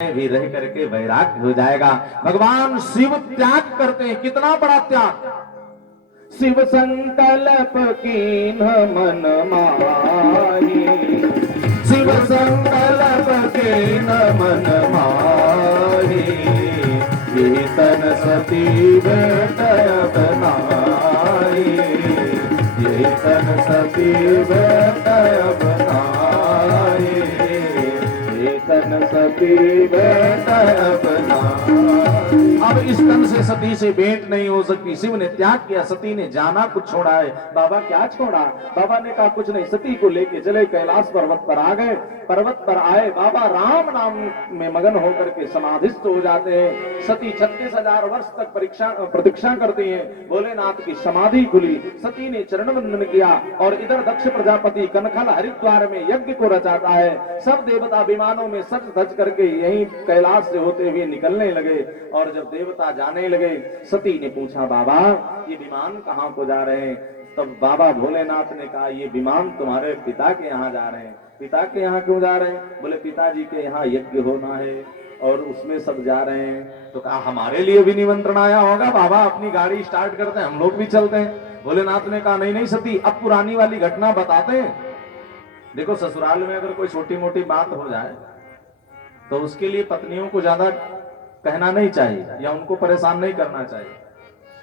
भी रह करके वैराग्य हो जाएगा। भगवान शिव त्याग करते हैं, कितना बड़ा त्याग। शिव संकल्प कीन मन माही, शिव संकल्प कीन मन माही, ये तन सती बेटय बनाई, ये तन सती बेटय बनाई, ये तन सती बेटय बनाई। अब इस तन से सती से भेंट नहीं हो सकती। शिव ने त्याग किया, सती ने जाना कुछ छोड़ा है। बाबा क्या छोड़ा? बाबा ने कहा कुछ नहीं। सती को लेके चले, कैलाश पर्वत पर आ गए। पर्वत पर आए, बाबा राम नाम में मगन होकर के समाधिस्थ हो जाते हैं। सती 36,000 वर्ष तक प्रतीक्षा करती हैं। भोलेनाथ की समाधि खुली, सती ने चरण वंदन किया और इधर दक्ष प्रजापति कनखल हरिद्वार में यज्ञ को रचाता है। सब देवता विमानों में सज धज करके यहीं कैलाश से होते हुए निकलने लगे। और जब देवता जाने लगे, सती ने पूछा बाबा ये विमान कहाँ को जा रहे हैं? तब बाबा भोलेनाथ ने कहा ये विमान तुम्हारे पिता के यहाँ जा रहे हैं। पिता के यहाँ क्यों जा रहे हैं? बोले पिताजी के यहाँ यज्ञ होना है और उसमें सब जा रहे हैं। तो कहा हमारे लिए भी निमंत्रण आया होगा। बाबा अपनी गाड़ी स्टार्ट करते हैं, हम लोग भी चलते हैं। भोलेनाथ ने कहा नहीं नहीं सती, अब पुरानी वाली घटना बताते हैं। देखो ससुराल में अगर कोई छोटी मोटी बात हो जाए तो उसके लिए पत्नियों को ज्यादा कहना नहीं चाहिए या उनको परेशान नहीं करना चाहिए।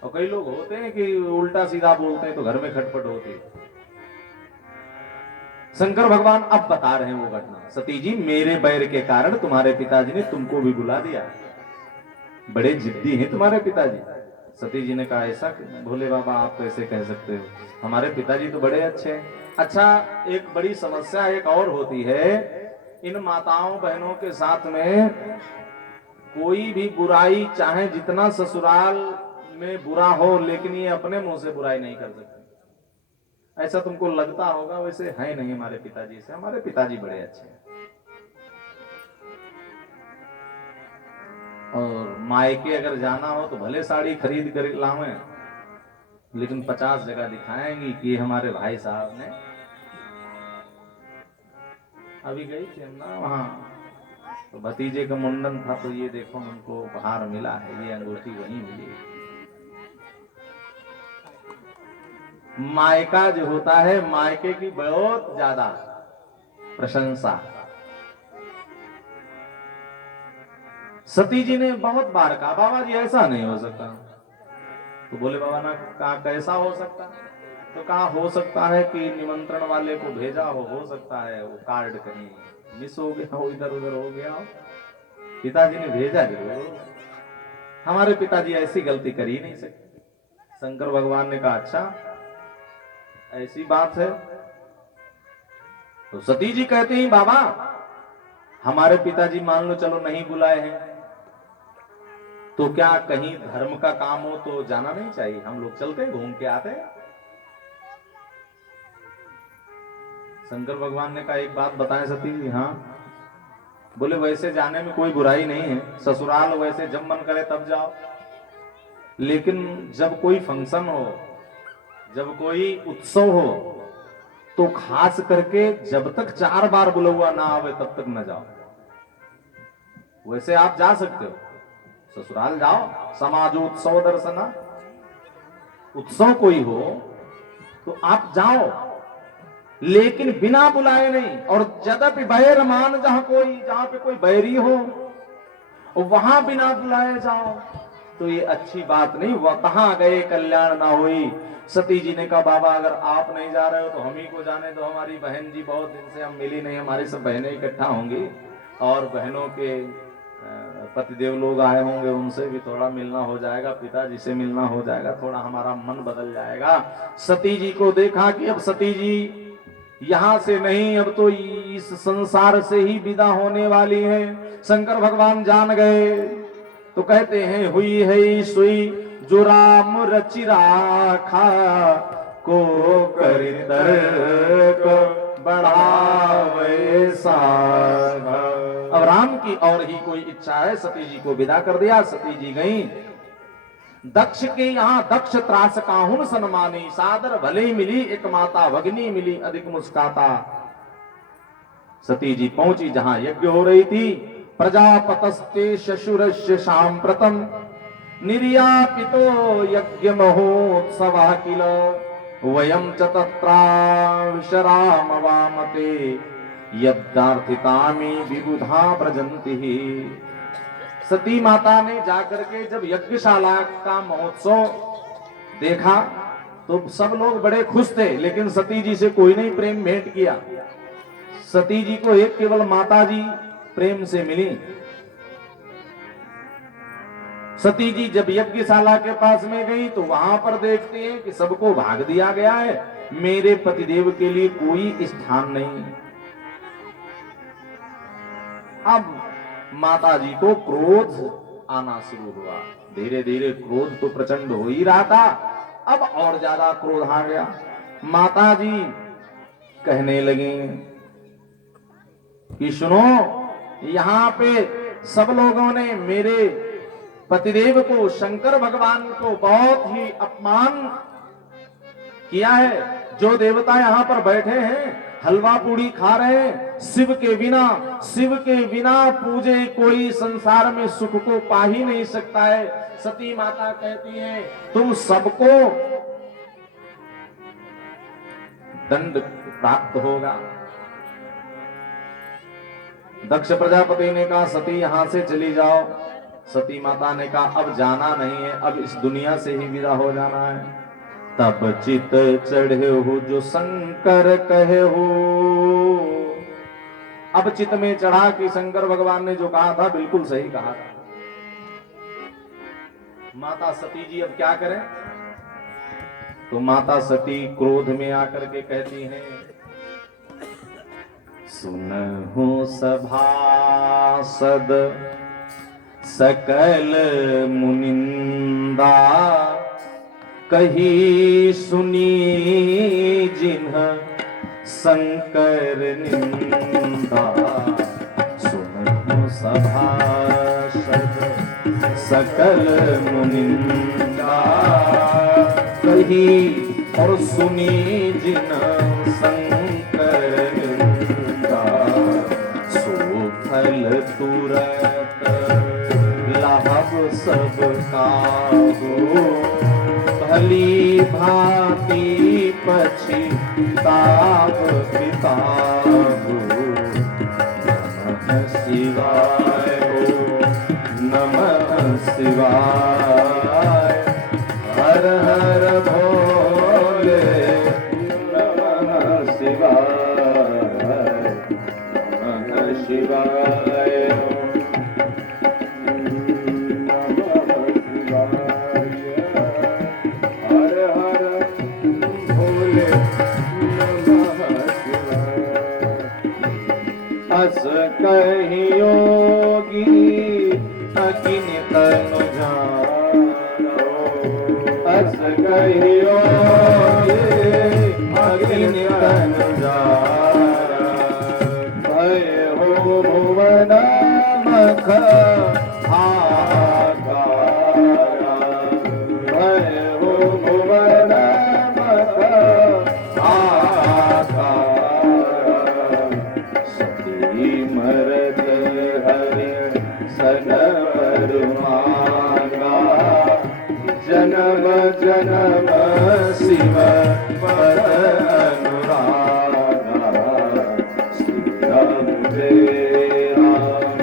और कई लोग होते हैं कि उल्टा सीधा बोलते हैं तो घर में खटपट होती है। शंकर भगवान अब बता रहे हैं वो घटना। सती जी मेरे बैर के कारण तुम्हारे पिताजी ने तुमको भी बुला दिया, बड़े जिद्दी हैं तुम्हारे पिताजी। सती जी ने कहा ऐसा? भोले बाबा आप कैसे कह सकते हो, हमारे पिताजी तो बड़े अच्छे हैं। अच्छा एक बड़ी समस्या एक और होती है, इन माताओं बहनों के साथ में कोई भी बुराई चाहे जितना ससुराल में बुरा हो, लेकिन ये अपने मुंह से बुराई नहीं कर सकते। ऐसा तुमको लगता होगा, वैसे है नहीं हमारे पिताजी से। हमारे पिताजी बड़े अच्छे हैं। और मायके अगर जाना हो तो भले साड़ी खरीद कर लावें, लेकिन 50 जगह दिखाएंगी कि हमारे भाई साहब ने। अभी गई थी हम ना वहां, तो भतीजे का मुंडन था, तो ये देखो हमको उपहार मिला है, ये अंगूठी वहीं मिली। मायका जो होता है, मायके की बहुत ज्यादा प्रशंसा। सती जी ने बहुत बार कहा बाबा जी ऐसा नहीं हो सकता। तो बोले बाबा ना कहा कैसा हो सकता? तो कहा हो सकता है कि निमंत्रण वाले को भेजा हो सकता है वो कार्ड कहीं मिस हो गया हो, इधर उधर हो गया हो। पिताजी ने भेजा जरूर, हमारे पिताजी ऐसी गलती कर ही नहीं सकते। शंकर भगवान ने कहा अच्छा ऐसी बात है? तो सती जी कहते हैं बाबा हमारे पिताजी मान लो चलो नहीं बुलाए हैं, तो क्या कहीं धर्म का काम हो तो जाना नहीं चाहिए? हम लोग चलते घूम के आते। शंकर भगवान ने कहा एक बात बताएं सती जी। हाँ। बोले वैसे जाने में कोई बुराई नहीं है, ससुराल वैसे जब मन करे तब जाओ, लेकिन जब कोई फंक्शन हो, जब कोई उत्सव हो, तो खास करके जब तक 4 बार बुलवा ना आवे तब तक न जाओ। वैसे आप जा सकते हो, ससुराल जाओ, समाजोत्सव दर्शना, उत्सव कोई हो तो आप जाओ, लेकिन बिना बुलाए नहीं। और यद्यपि बैर मान जहां कोई, जहां पे कोई बैरी हो वहां बिना बुलाए जाओ तो ये अच्छी बात नहीं। वह कहां गए कल्याण ना हुई। सती जी ने कहा बाबा अगर आप नहीं जा रहे हो तो हम ही को जाने दो, हमारी बहन जी बहुत दिन से हम मिली नहीं, हमारी सब बहनें इकट्ठा होंगी और बहनों के पतिदेव लोग आए होंगे, उनसे भी थोड़ा मिलना हो जाएगा, पिताजी से मिलना हो जाएगा, थोड़ा हमारा मन बदल जाएगा। सती जी को देखा कि अब सती जी यहां से नहीं, अब तो इस संसार से ही विदा होने वाली है। शंकर भगवान जान गए तो कहते हैं हुई है सुई जो राम रचि राखा, को करि तर्क बढ़ावे साधा। अब राम की और ही कोई इच्छा है, सती जी को विदा कर दिया। सती जी गई दक्ष के यहाँ, दक्ष त्रास काहुन सन्मानी, सादर भले मिली एक माता, भगनी मिली अधिक मुस्काता। सती जी पहुंची जहां यज्ञ हो रही थी, प्रजापतस्ते शशुरस्य सांप्रतम निर्यापितो यज्ञ महोत्सवः किल वयं च तत्राविशरामवामते यद्दार्थितामि विबुधा प्रजन्ति। सती माता ने जाकर के जब यज्ञशाला का महोत्सव देखा तो सब लोग बड़े खुश थे, लेकिन सती जी से कोई नहीं प्रेम भेंट किया। सती जी को एक केवल माता जी प्रेम से मिली। सती जी जब यज्ञशाला के पास में गई तो वहां पर देखते हैं कि सबको भाग दिया गया है, मेरे पतिदेव के लिए कोई स्थान नहीं। अब माता जी को क्रोध आना शुरू हुआ। धीरे धीरे क्रोध तो प्रचंड हो ही रहा था, अब और ज्यादा क्रोध आ गया। माता जी कहने लगी कि सुनो, यहाँ पे सब लोगों ने मेरे पतिदेव को, शंकर भगवान को बहुत ही अपमान किया है। जो देवता यहाँ पर बैठे हैं हलवा पूड़ी खा रहे हैं, शिव के बिना पूजे कोई संसार में सुख को पा ही नहीं सकता है। सती माता कहती है तुम सबको दंड प्राप्त होगा। दक्ष प्रजापति ने कहा सती यहां से चली जाओ। सती माता ने कहा अब जाना नहीं है, अब इस दुनिया से ही विदा हो जाना है। तब चित चढ़े हो जो शंकर कहे हो। अब चित में चढ़ा कि शंकर भगवान ने जो कहा था बिल्कुल सही कहा था। माता सती जी अब क्या करें? तो माता सती क्रोध में आकर के कहती हैं सुनहु सभासद सकल मुनिंदा कही सुनी जिन्ह शंकर निंदा। सुनहु सभासद सकल मुनिंदा कही और सुनी जिन्ह शंकर निंदा। सो फल तुरत लाभ सब काहू भली भांति पछिताव पिताहू। नमः शिवाय हो नमः शिवाय हर हर भोले नमः शिवाय नमः शिवाय अस कहि योगी अग्नि तनु जानो। अस कहि योगी अग्नि तनु जानो। भय हो भुवन मख हाहाकारा। भय हो भुवन मख हाहाकारा। मरद हरि सन मांगा जन्म जन्म शिव पर अनुरागा। श्री राम जय राम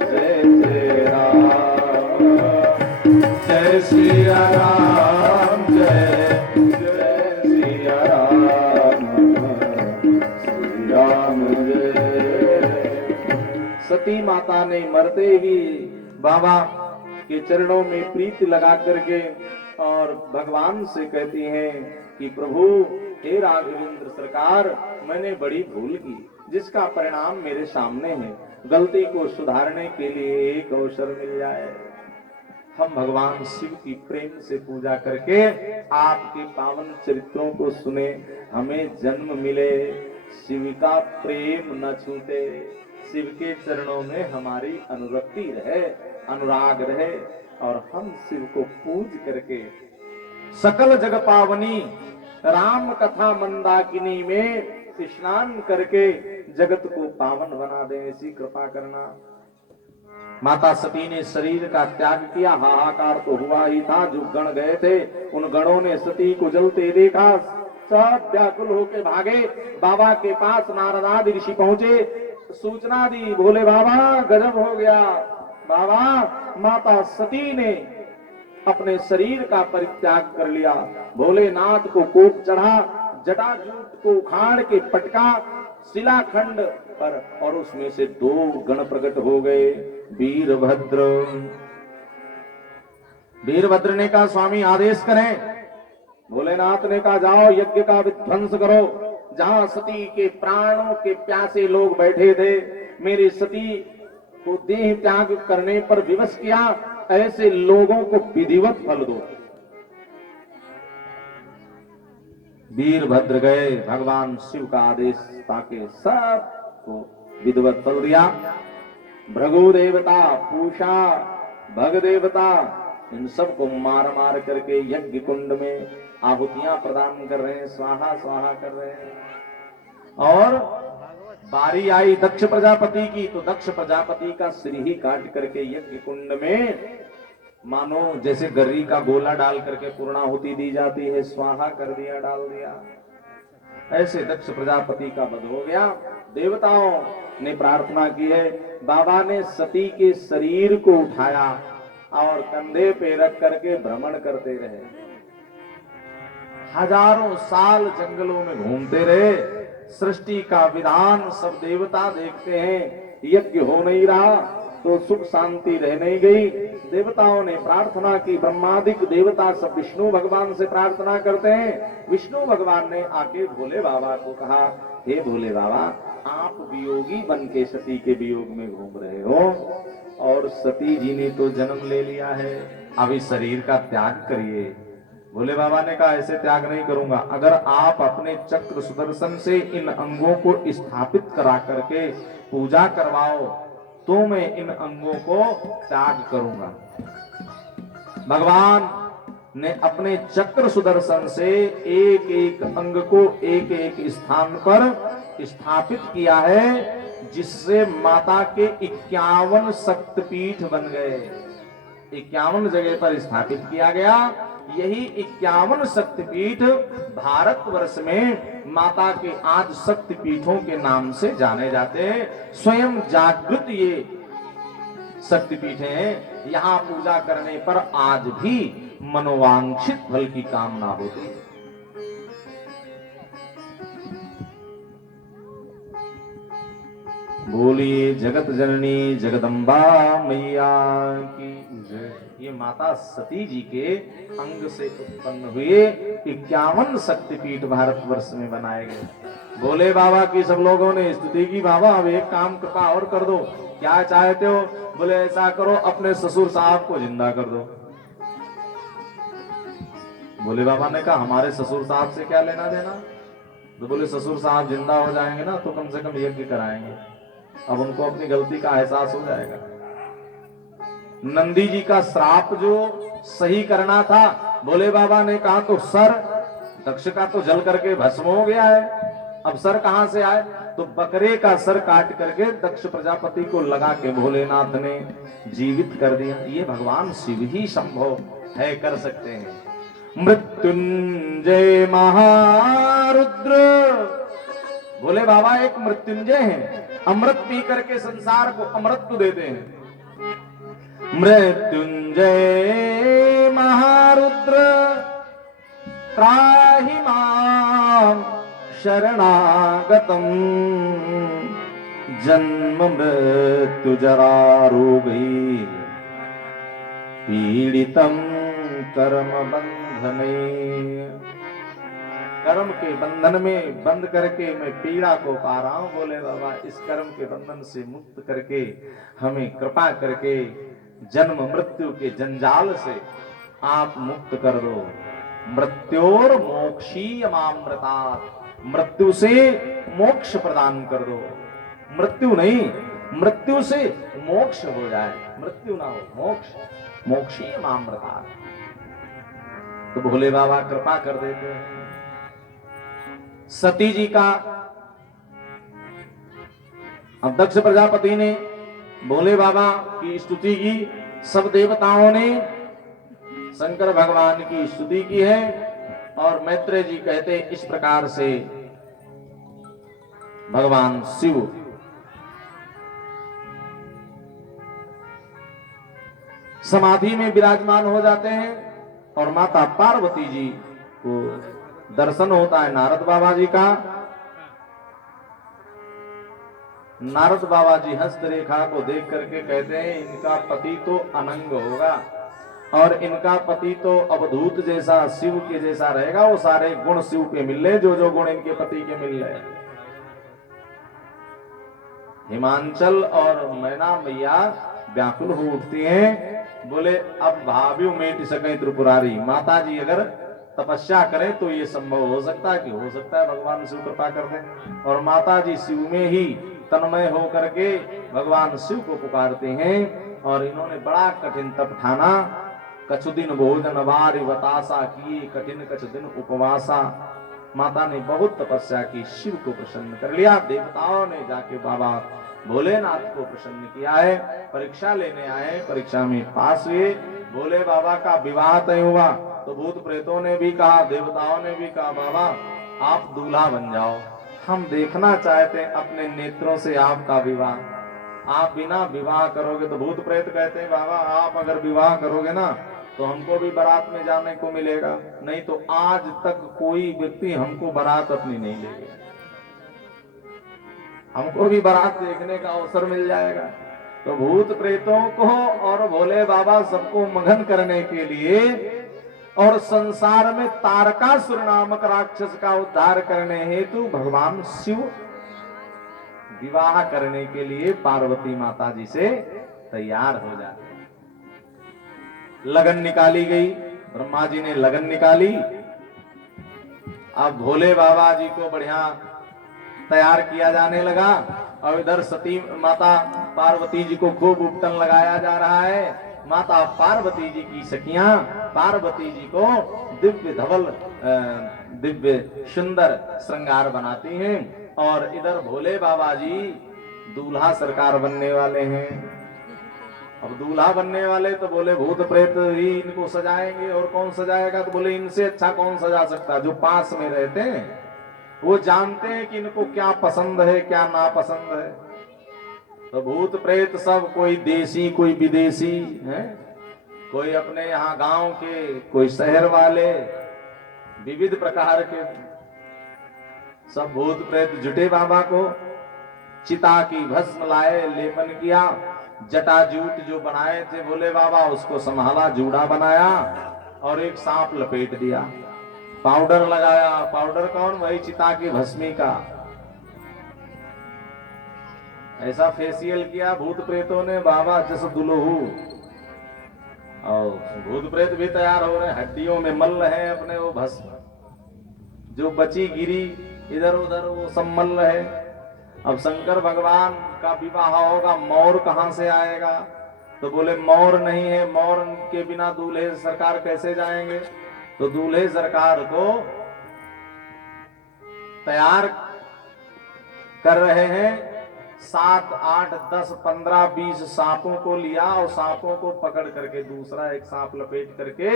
जय जय राम जय सिया राम जय जय सिया राम श्री राम जय। सती माता ने मरते ही बाबा के चरणों में प्रीति लगा करके और भगवान से कहती हैं कि प्रभु हे राघवेंद्र सरकार, मैंने बड़ी भूल की जिसका परिणाम मेरे सामने है। गलती को सुधारने के लिए एक अवसर मिल जाए, हम भगवान शिव की प्रेम से पूजा करके आपके पावन चरित्रों को सुने, हमें जन्म मिले, शिव का प्रेम न छूटे, शिव के चरणों में हमारी अनुरक्ति रहे, अनुराग रहे और हम शिव को पूज करके सकल जग पावनी राम कथा मंदाकिनी में स्नान करके जगत को पावन बना दे। ऐसी कृपा करना। माता सती ने शरीर का त्याग किया। हाहाकार तो हुआ ही था। जो गण गए थे उन गणों ने सती को जलते देखा, सब व्याकुल होके भागे। बाबा के पास नारद आदि ऋषि पहुंचे, सूचना दी, बोले बाबा गजब हो गया। बाबा माता सती ने अपने शरीर का परित्याग कर लिया। भोलेनाथ को कोप चढ़ा, जटाजूट को उखाड़ के पटका शिलाखंड पर, और उसमें से 2 गण प्रकट हो गए। वीरभद्र। वीरभद्र ने कहा स्वामी आदेश करें। भोलेनाथ ने कहा जाओ यज्ञ का विध्वंस करो। जहां सती के प्राणों के प्यासे लोग बैठे थे, मेरी सती को देह त्याग करने पर विवश किया, ऐसे लोगों को विधिवत फल दो। वीरभद्र गए, भगवान शिव का आदेश पाके सबको विधिवत फल दिया। भृगु देवता, पूषा, भग देवता, इन सबको मार मार करके यज्ञ कुंड में आहुतियां प्रदान कर रहे हैं, स्वाहा स्वाहा कर रहे हैं। और बारी आई दक्ष प्रजापति की, तो दक्ष प्रजापति का सिर ही काट करके यज्ञ कुंड में मानो जैसे गर्री का गोला डाल करके पूर्णाहुति दी जाती है, स्वाहा कर दिया, डाल दिया। ऐसे दक्ष प्रजापति का वध हो गया। देवताओं ने प्रार्थना की है, बाबा ने सती के शरीर को उठाया और कंधे पे रख करके भ्रमण करते रहे। हजारों साल जंगलों में घूमते रहे। सृष्टि का विधान सब देवता देखते हैं। यज्ञ हो नहीं रहा तो सुख शांति रह नहीं गई। देवताओं ने प्रार्थना की। ब्रह्मादिक देवता सब विष्णु भगवान से प्रार्थना करते हैं। विष्णु भगवान ने आके भोले बाबा को कहा, हे भोले बाबा, आप वियोगी बन के सती के वियोग में घूम रहे हो, और सती जी ने तो जन्म ले लिया है, अभी शरीर का त्याग करिए। भोले बाबा ने कहा ऐसे त्याग नहीं करूंगा। अगर आप अपने चक्र सुदर्शन से इन अंगों को स्थापित करा करके पूजा करवाओ तो मैं इन अंगों को त्याग करूंगा। भगवान ने अपने चक्र सुदर्शन से एक एक अंग को एक एक स्थान पर स्थापित किया है, जिससे माता के 51 शक्तिपीठ बन गए। 51 जगह पर स्थापित किया गया। यही 51 शक्तिपीठ भारतवर्ष में माता के आज शक्तिपीठों के नाम से जाने जाते हैं। स्वयं जागृत ये शक्तिपीठ हैं। यहाँ पूजा करने पर आज भी मनोवांछित फल की कामना होती है। बोलिए जगत जननी जगदम्बा मैया की जय। ये माता सती जी के अंग से उत्पन्न हुए 51 शक्तिपीठ भारतवर्ष में बनाए गए। भोले बाबा की सब लोगों ने स्तुति की। बाबा अब एक काम कृपा और कर दो, क्या चाहते हो? बोले ऐसा करो, अपने ससुर साहब को जिंदा कर दो। भोले बाबा ने कहा हमारे ससुर साहब से क्या लेना देना? तो बोले ससुर साहब जिंदा हो जाएंगे ना तो कम से कम यज्ञ कराएंगे, अब उनको अपनी गलती का एहसास हो जाएगा। नंदी जी का श्राप जो सही करना था, भोले बाबा ने कहा तो सर दक्ष का तो जल करके भस्म हो गया है, अब सर कहां से आए? तो बकरे का सर काट करके दक्ष प्रजापति को लगा के भोलेनाथ ने जीवित कर दिया। ये भगवान शिव ही संभव है, कर सकते हैं। मृत्युंजय महारुद्र, भोले बाबा एक मृत्युंजय हैं, अमृत पी करके संसार को अमृत देते हैं। मृत्युंजय महारुद्र त्राहि मां शरणागतम, जन्म मृत्यु जरा रोगै पीड़ितम कर्म बंधने। कर्म के बंधन में बंद करके मैं पीड़ा को पा रहा हूं। बोले बाबा इस कर्म के बंधन से मुक्त करके हमें कृपा करके जन्म मृत्यु के जंजाल से आप मुक्त कर दो। मृत्योर मोक्षीयमामृतात्, मृत्यु से मोक्ष प्रदान कर दो। मृत्यु नहीं, मृत्यु से मोक्ष हो जाए, मृत्यु ना हो, मोक्ष। मोक्षीयमामृतात्, तो भोले बाबा कृपा कर देते हैं। सती जी का अब दक्ष प्रजापति ने भोले बाबा की स्तुति की, सब देवताओं ने शंकर भगवान की स्तुति की है। और मैत्रेय जी कहते इस प्रकार से भगवान शिव समाधि में विराजमान हो जाते हैं और माता पार्वती जी को दर्शन होता है नारद बाबा जी का। नारद बाबा जी हस्तरेखा को देख करके कहते हैं इनका पति तो अनंग होगा और इनका पति तो अवधूत जैसा शिव के जैसा रहेगा। वो सारे गुण शिव के मिल रहे, जो गुण इनके पति के मिल रहे। हिमांचल और मैना मैया व्याकुल हो उठती हैं, बोले अब भाव्यू मेट सके त्रिपुरारी। माता जी अगर तपस्या करें तो ये संभव हो सकता है कि हो सकता है भगवान शिव कृपा कर दें। और माता जी शिव में ही तन्मय हो करके भगवान शिव को पुकारते हैं। और इन्होंने बड़ा कठिन तप ठाना, कछु दिन भोजन भारी बतासा किए, कठिन कछु दिन उपवासा। माता ने बहुत तपस्या की, शिव को प्रसन्न कर लिया। देवताओं ने जाके बाबा भोलेनाथ को प्रसन्न किया है, परीक्षा लेने आए, परीक्षा में पास हुए। भोले बाबा का विवाह तय हुआ तो भूत प्रेतों ने भी कहा, देवताओं ने भी कहा बाबा आप दूल्हा बन जाओ, हम देखना चाहते हैं अपने नेत्रों से आपका विवाह। आप बिना विवाह करोगे तो भूत प्रेत कहते हैं बाबा आप अगर विवाह करोगे ना तो हमको भी बारात में जाने को मिलेगा, नहीं तो आज तक कोई व्यक्ति हमको बारात अपनी नहीं ले गया, हमको भी बारात देखने का अवसर मिल जाएगा। तो भूत प्रेतों को और भोले बाबा सबको मगन करने के लिए और संसार में तारकासुर नामक राक्षस का उद्धार करने हेतु भगवान शिव विवाह करने के लिए पार्वती माता जी से तैयार हो जाते हैं। लगन निकाली गई, ब्रह्मा जी ने लगन निकाली। अब भोले बाबा जी को बढ़िया तैयार किया जाने लगा और इधर सती माता पार्वती जी को खूब उपटन लगाया जा रहा है। माता पार्वती जी की सखियां पार्वती जी को दिव्य धवल दिव्य सुंदर श्रृंगार बनाती हैं और इधर भोले बाबा जी दूल्हा सरकार बनने वाले हैं। अब दूल्हा बनने वाले तो बोले भूत प्रेत ही इनको सजाएंगे और कौन सजाएगा, तो बोले इनसे अच्छा कौन सजा सकता, जो पास में रहते हैं वो जानते हैं कि इनको क्या पसंद है क्या नापसंद है। तो भूत प्रेत सब कोई देसी कोई विदेशी है, कोई अपने यहाँ गांव के कोई शहर वाले, विविध प्रकार के सब भूत प्रेत जुटे बाबा को। चिता की भस्म लाए, लेपन किया, जटाजूट जो बनाए थे भोले बाबा उसको संभाला, जूड़ा बनाया और एक सांप लपेट दिया, पाउडर लगाया। पाउडर कौन, वही चिता की भस्मी का। ऐसा फेशियल किया भूत प्रेतों ने, बाबा जस दुल्हू। और भूत प्रेत भी तैयार हो रहे हैं, हड्डियों में मल रहे हैं अपने वो भस्म, जो बची गिरी इधर उधर वो सब मल रहे। अब शंकर भगवान का विवाह होगा, मोर कहां से आएगा, तो बोले मोर नहीं है, मोर के बिना दूल्हे सरकार कैसे जाएंगे। तो दूल्हे सरकार को तैयार कर रहे हैं। 7, 8, 10, 15, 20 सांपों को लिया और सांपों को पकड़ करके दूसरा एक सांप लपेट करके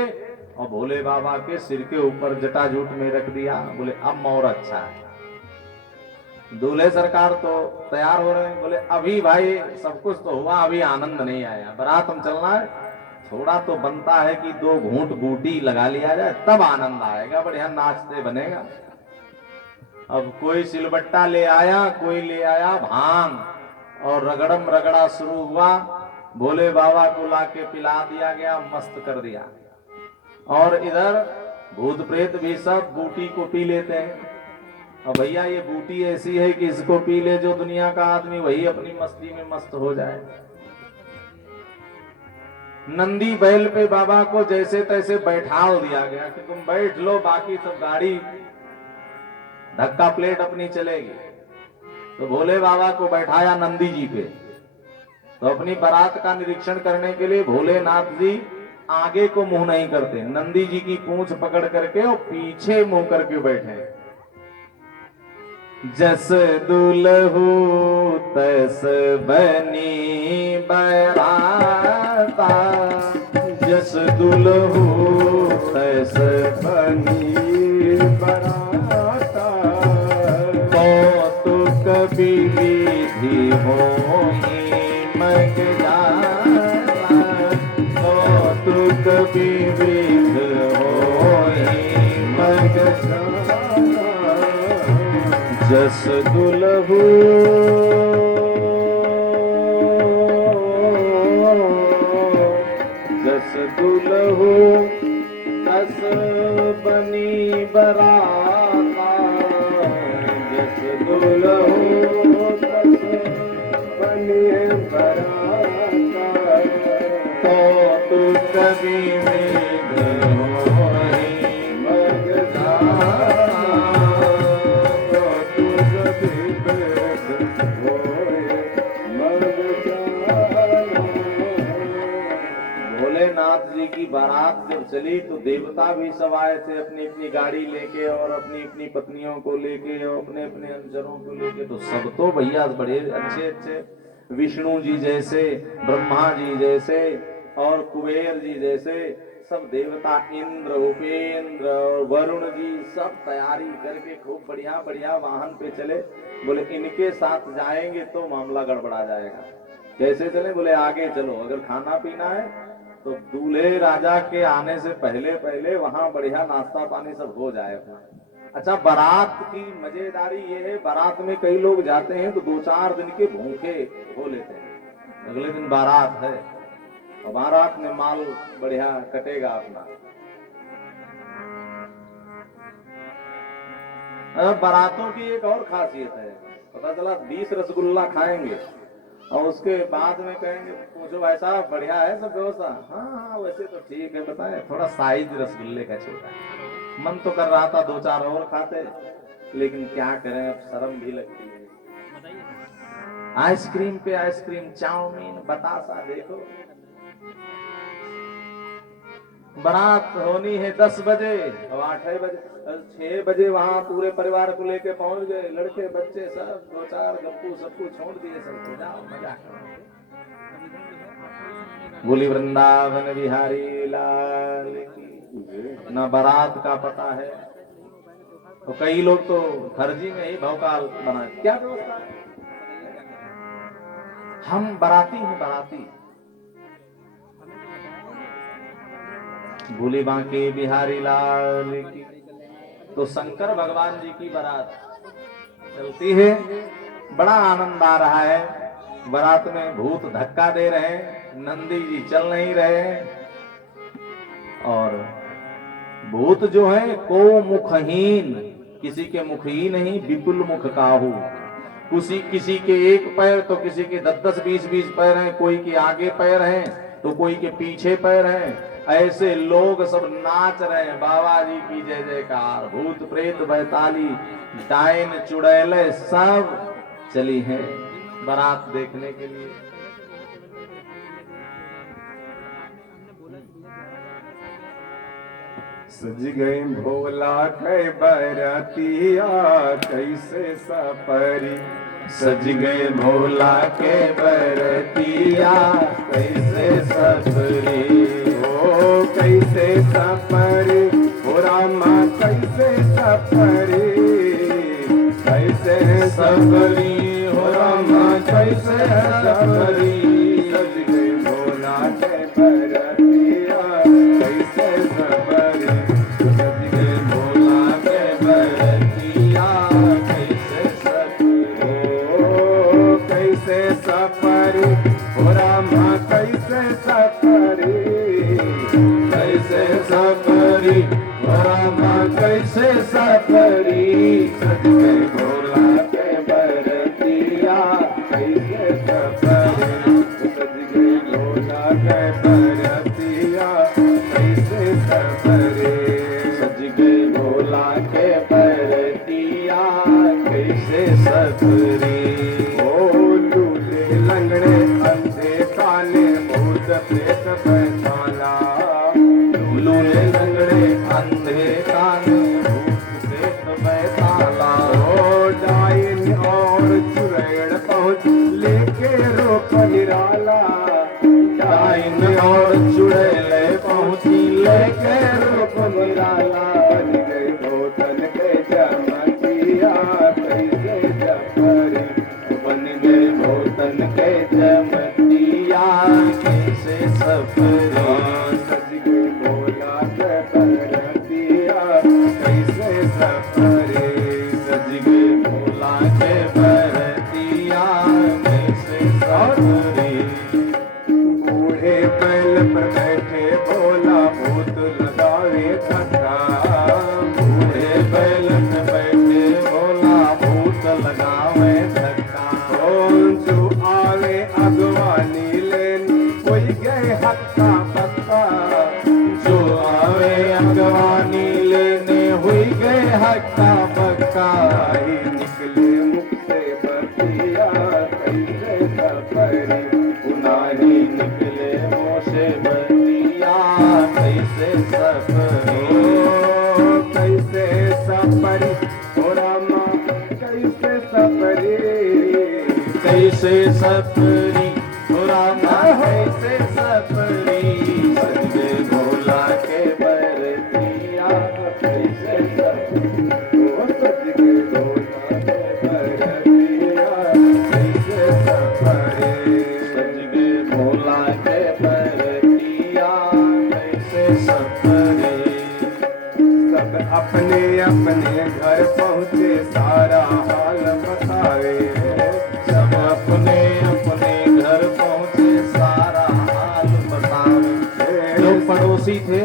और भोले बाबा के सिर के ऊपर जटाजूट में रख दिया। बोले अब मोर अच्छा है। दूल्हे सरकार तो तैयार हो रहे हैं, बोले अभी भाई सब कुछ तो हुआ, अभी आनंद नहीं आया, बारात हम चलना है, थोड़ा तो बनता है कि 2 घूंट बूटी लगा लिया जाए तब आनंद आएगा, बढ़िया नाचते बनेगा। अब कोई सिलबट्टा ले आया, कोई ले आया भांग और रगड़म रगड़ा शुरू हुआ। भोले बाबा को लाके पिला दिया गया, मस्त कर दिया। और इधर भूत प्रेत भी सब बूटी को पी लेते हैं। अब भैया ये बूटी ऐसी है कि इसको पी ले जो दुनिया का आदमी, वही अपनी मस्ती में मस्त हो जाए। नंदी बैल पे बाबा को जैसे तैसे बैठा दिया गया कि तुम बैठ लो, बाकी सब गाड़ी धक्का प्लेट अपनी चलेगी। तो भोले बाबा को बैठाया नंदी जी पे। तो अपनी बारात का निरीक्षण करने के लिए भोलेनाथ जी आगे को मुंह नहीं करते, नंदी जी की पूंछ पकड़ करके और पीछे मुंह करके बैठे। जस दुलहु तस बनी बराता, जस दुलहु तस बनी बराता। कौतुक विधि होई मग जाता, कौतुक विविध होई मग जाता। जस दुलहु जस दुलहु तस बनी बराता, जस दुलहु तस बनी बराता। कौतुक विविध होई मग जाता, कौतुक विविध होई मग जाता। भोलेनाथ जी की बारात जब चली तो देवता भी सब आए थे अपनी अपनी गाड़ी लेके और अपनी अपनी पत्नियों को लेके और अपने अपने अनुचरों को लेके। तो सब तो भैया बड़े अच्छे अच्छे, विष्णु जी जैसे, ब्रह्मा जी जैसे और कुबेर जी जैसे सब देवता, इंद्र, उपेंद्र और वरुण जी सब तैयारी करके खूब बढ़िया बढ़िया वाहन पे चले। बोले इनके साथ जाएंगे तो मामला गड़बड़ा जाएगा। कैसे चले? बोले आगे चलो, अगर खाना पीना है तो दूल्हे राजा के आने से पहले पहले वहां बढ़िया नाश्ता पानी सब हो जाए अपना। अच्छा, बारात की मजेदारी ये है, बारात में कई लोग जाते हैं तो 2-4 दिन के भूखे हो लेते हैं। अगले दिन बारात है और बारात में माल बढ़िया कटेगा अपना। बारातों की एक और खासियत है, पता चला 20 रसगुल्ला खाएंगे और उसके बाद में कहेंगे पूछो ऐसा बढ़िया है सब व्यवस्था? हाँ वैसे तो ठीक है, बताए थोड़ा साइज रसगुल्ले का छोटा है। मन तो कर रहा था 2-4 और खाते, लेकिन क्या करें, अब शर्म भी लगती है। आइसक्रीम पे आइसक्रीम, चाउमीन, बतासा, देखो। बारात होनी है 10 बजे और 8 बजे 6 बजे वहां पूरे परिवार को लेके पहुंच गए, लड़के बच्चे सब 2-4 गप्पू सबको छोड़ दिए, सब जाओ मजा करो। बोली वृंदावन बिहारी लाल की। न बारात का पता है तो कई लोग तो फर्जी में ही भौकाल बना। क्या व्यवस्था है? हम बाराती हैं, बाराती। भूली बांके बिहारी लाल की। तो शंकर भगवान जी की बारात चलती है, बड़ा आनंद आ रहा है। बारात में भूत धक्का दे रहे हैं, नंदी जी चल नहीं रहे और भूत जो है को मुखहीन, किसी के मुख ही नहीं, विपुल मुख काहू। किसी के एक पैर तो किसी के 10-10, 20-20 पैर हैं, कोई के आगे पैर हैं तो कोई के पीछे पैर हैं। ऐसे लोग सब नाच रहे हैं, बाबा जी की जय जयकार। भूत प्रेत बैताली डायन चुड़ैले सब चली हैं बारात देखने के लिए। सज गए भोला के बरतिया कैसे सपरी, सज गए भोला के बरतिया कैसे सपरी। ओ कैसे सपरी, ओ रामा कैसे सपरी, कैसे सपरी, हो रामा कैसे सपरी। सज गए भोला के बरतिया कैसे सपरी, सज गए भोला के बरतिया कैसे सपरी। ओ कैसे सपरी, ओ रामा कैसे सपरी, कैसे सपरी, हो रामा कैसे सपरी। सज गए भोला के बरतिया कैसे सपरी, सज गए भोला के बरतिया कैसे सपरी, सज गए भोला के बरतिया कैसे सपरी। ओ लूले लंगड़े अंधे काले भूत प्रेत बैताला, लूले लंगड़े अंधे कान भूत प्रेत बैताला। ओ डाई और चुड़ैले पहुंची लेके रूप निराला। बन गई भोतन के चमकिया कैसे जपरी, बन गए भोतन के जमतिया कैसे सफरे। सज गई भोला के बरतिया कैसे सफरे। सज गए भोला के बरतिया कैसे सफरे। बूढ़े बैल पर बैठे भोला भूत लगावे धक्का। बूढ़े बैल पे बैठे भोला भूत लगावे धक्का। जो आवे अगवानी लेनी कोई गए हक्का पक्का। जो आवे अगवानी लेने हुई गए हक्का पक्का। ही निकले मुख से बतिया कैसे सफरी। उनाही निकले मोशे बतिया कैसे सफरे। कैसे सफरी ओ रामा कैसे सफरी। कैसे सफरी ओ रामा कैसे सफरी। सजगे भोला के बरतिया कैसे सफरी। ओ सज के भोला के बरतिया कैसे सफरी। सजगे भोला के बरतिया कैसे सफरे। सब अपने अपने घर पहुँचे सारा हाल बतावे। सब अपने अपने घर पहुंचे सारा हाल बतावे। जो पड़ोसी थे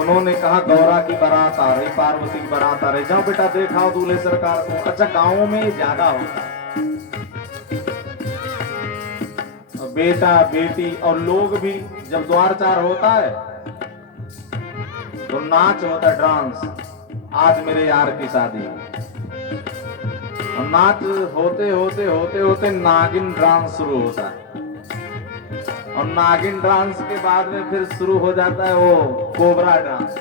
उन्होंने कहा गौरा की बारात आ रही, पार्वती की बारात आ रही, जाओ बेटा देखाओ दूल्हे सरकार को। अच्छा गाँव में ये ज्यादा होता है, बेटा बेटी और लोग भी जब द्वार चार होता है तो नाच होता है, डांस। आज मेरे यार की शादी है और नाच होते होते होते होते नागिन डांस शुरू होता है और नागिन डांस के बाद में फिर शुरू हो जाता है वो कोबरा डांस।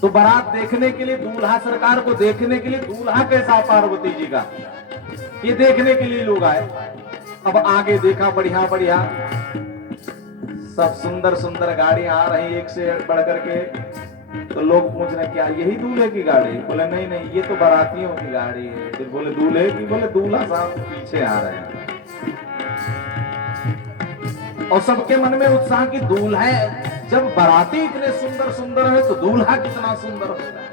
तो बारात देखने के लिए, दूल्हा सरकार को देखने के लिए, दूल्हा कैसा पार्वती जी का, ये देखने के लिए लोग आए। अब आगे देखा बढ़िया बढ़िया सब सुंदर सुंदर गाड़ियां आ रही एक से एक बढ़ करके। तो लोग पूछ रहे क्या यही दूल्हे की गाड़ी? बोले नहीं नहीं ये तो बारातियों की गाड़ी है। फिर बोले दूल्हे की? बोले दूल्हा साहब पीछे आ रहे हैं। और सबके मन में उत्साह की दूल्हा, जब बाराती इतने सुंदर सुंदर है तो दूल्हा कितना सुंदर होगा।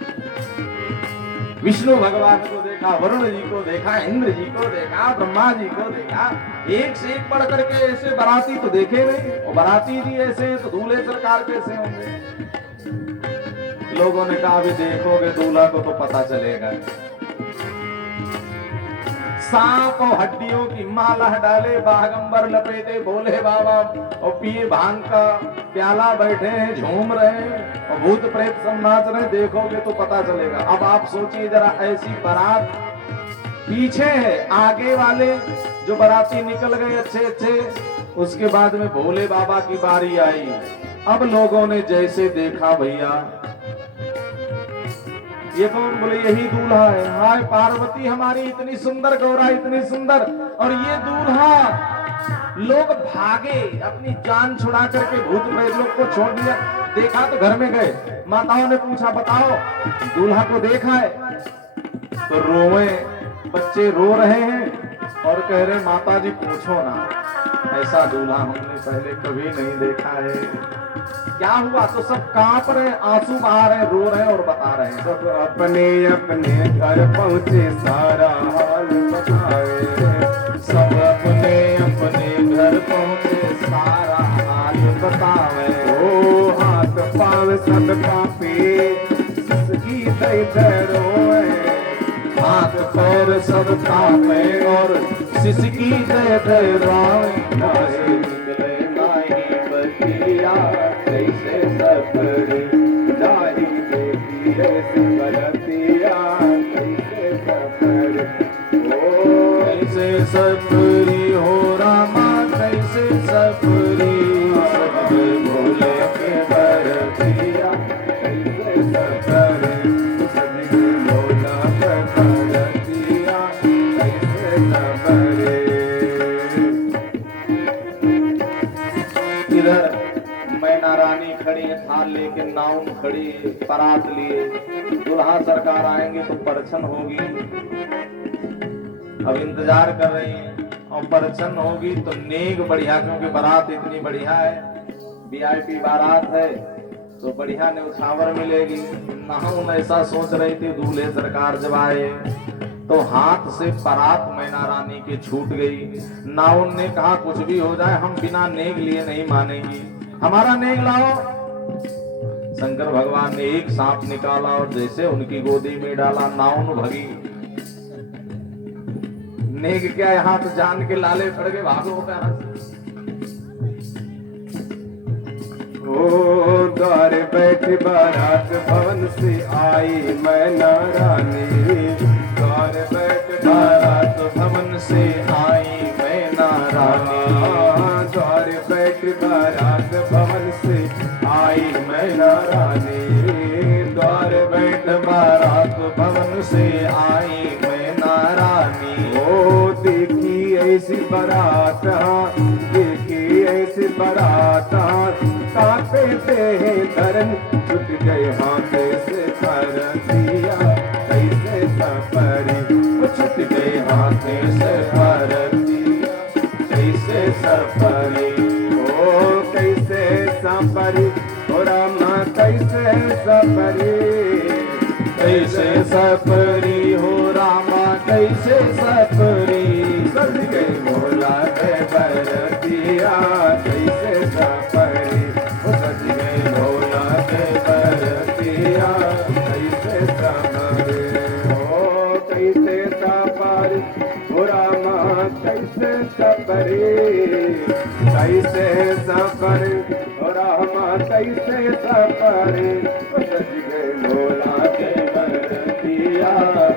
विष्णु भगवान को देखा, वरुण जी को देखा, इंद्र जी को देखा, ब्रह्मा जी को देखा, एक से एक पढ़ करके ऐसे बाराती तो देखे नहीं। और बाराती जी ऐसे हैं तो दूल्हे सरकार कैसे होंगे? लोगों ने कहा अभी देखोगे दूल्हा को तो पता चलेगा। सांप और हड्डियों की माला डाले, बागंबर लपेटे भोले बाबा और पिए भांग का प्याला, बैठे हैं झूम रहे हैं और भूत प्रेत सब नाच रहे हैं। देखोगे तो पता चलेगा। अब आप सोचिए जरा, ऐसी बारात पीछे है, आगे वाले जो बाराती निकल गए अच्छे अच्छे, उसके बाद में भोले बाबा की बारी आई। अब लोगों ने जैसे देखा भैया ये कौन? बोले यही दूल्हा है। हाय पार्वती हमारी इतनी सुंदर, गौरा इतनी सुंदर, और ये दूल्हा। लोग भागे, अपनी जान छुड़ा करके भूत प्रेत लोग को छोड़ दिया। देखा तो घर में गए, माताओं ने पूछा बताओ दूल्हा को देखा है? तो रोए, बच्चे रो रहे हैं और कह रहे माता जी पूछो ना, ऐसा दूल्हा हमने पहले कभी नहीं देखा है। क्या हुआ? तो सब कांप रहे, आंसू बहा रहे, रो रहे और बता रहे हैं। सब अपने अपने घर पहुँचे सारा हाल बतावे। सब अपने अपने घर पहुंचे सारा हाल बतावे। ओ हाथ पाव सब कांपे सगी दर्द रोए। हाथ पैर सब कांपे और सिसकी दे दे रोए। नाहीं निकले नाहीं बतिया कैसे सफरे। नाहीं देखी ऐसी बरतिया कैसे सफरे। ओ कैसे सफरी हो रामा कैसे सफरी। सजगे भोले के बरतिया कैसे सफरे। सजगे भोला के बरतिया कैसे सफरे। बारात लेके नाउन खड़ी, बारात लिए, दुल्हा सरकार आएंगे तो परछन होगी। अब इंतजार कर रही हैं और परछन होगी तो नेक बढ़िया, क्योंकि बारात इतनी बढ़िया है, वीआईपी बारात है तो बढ़िया न्यौछावर मिलेगी। नाउन ऐसा सोच रही थी, दूल्हे सरकार जब आए तो हाथ से बारात मैना रानी के छूट गई। नाउन ने कहा कुछ भी हो जाए हम बिना नेग लिए नहीं मानेंगी, हमारा नेग लाओ। शंकर भगवान ने एक सांप निकाला और जैसे उनकी गोदी में डाला, नाउन भगी। नेग क्या, यहाँ तो जान के लाले पड़ गए, भागो प्यारा। ओ द्वार बैठ बारात भवन से आई मैना रानी, द्वार बैठ बारात भवन से आई मैना रानी, द्वार बैठ बारात भवन से आई मैना रानी, द्वार बैठ बारात भवन से आई मैना रानी। ओ देखी ऐसी बारात, देखी ऐसी बारात, कांपे थे धरन, छूट गए हाथ से कर दिया कैसे सपरी, छूट गए हाथ से कर दिया कैसे सपरी। ओ कैसे सपरी, ओ रामा कैसे सपरी, कैसे सपरी हो रामा कैसे सपरी। सज गई भोला के बरतिया कैसे सपरी, ओ सज गई भोला के बरतिया कैसे सपरी, ओ कैसे सपरी, ओ रामा कैसे सपरी, कैसे सपरी, ओ रामा कैसे सपरी, ओ सज गई भोला के बरतिया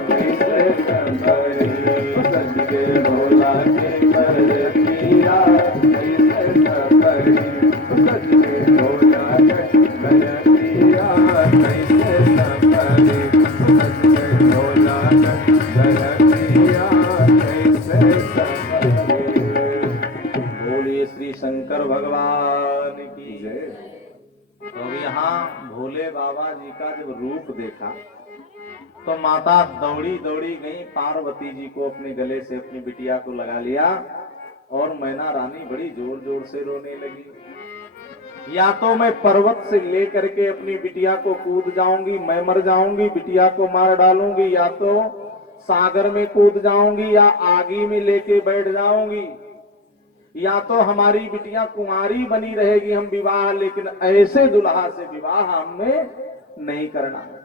कैसे सपरी, ओ सज गई भोला के बरतिया कैसे सपरी, ओ सज गई भोला के बरतिया कैसे सपरी, ओ सज गई भोला के बरतिया कैसे सपरी। बोलिए श्री शंकर भगवान की जय। तो अब यहाँ भोले बाबा जी का जब रूप देखा तो माता दौड़ी दौड़ी गई, पार्वती जी को अपने गले से अपनी बिटिया को लगा लिया और मैना रानी बड़ी जोर जोर से रोने लगी। या तो मैं पर्वत से लेकर के अपनी बिटिया को कूद जाऊंगी, मैं मर जाऊंगी, बिटिया को मार डालूंगी, या तो सागर में कूद जाऊंगी, या आगी में लेके बैठ जाऊंगी, या तो हमारी बिटिया कुंवारी बनी रहेगी, हम विवाह, लेकिन ऐसे दुल्हा से विवाह हमें नहीं करना है।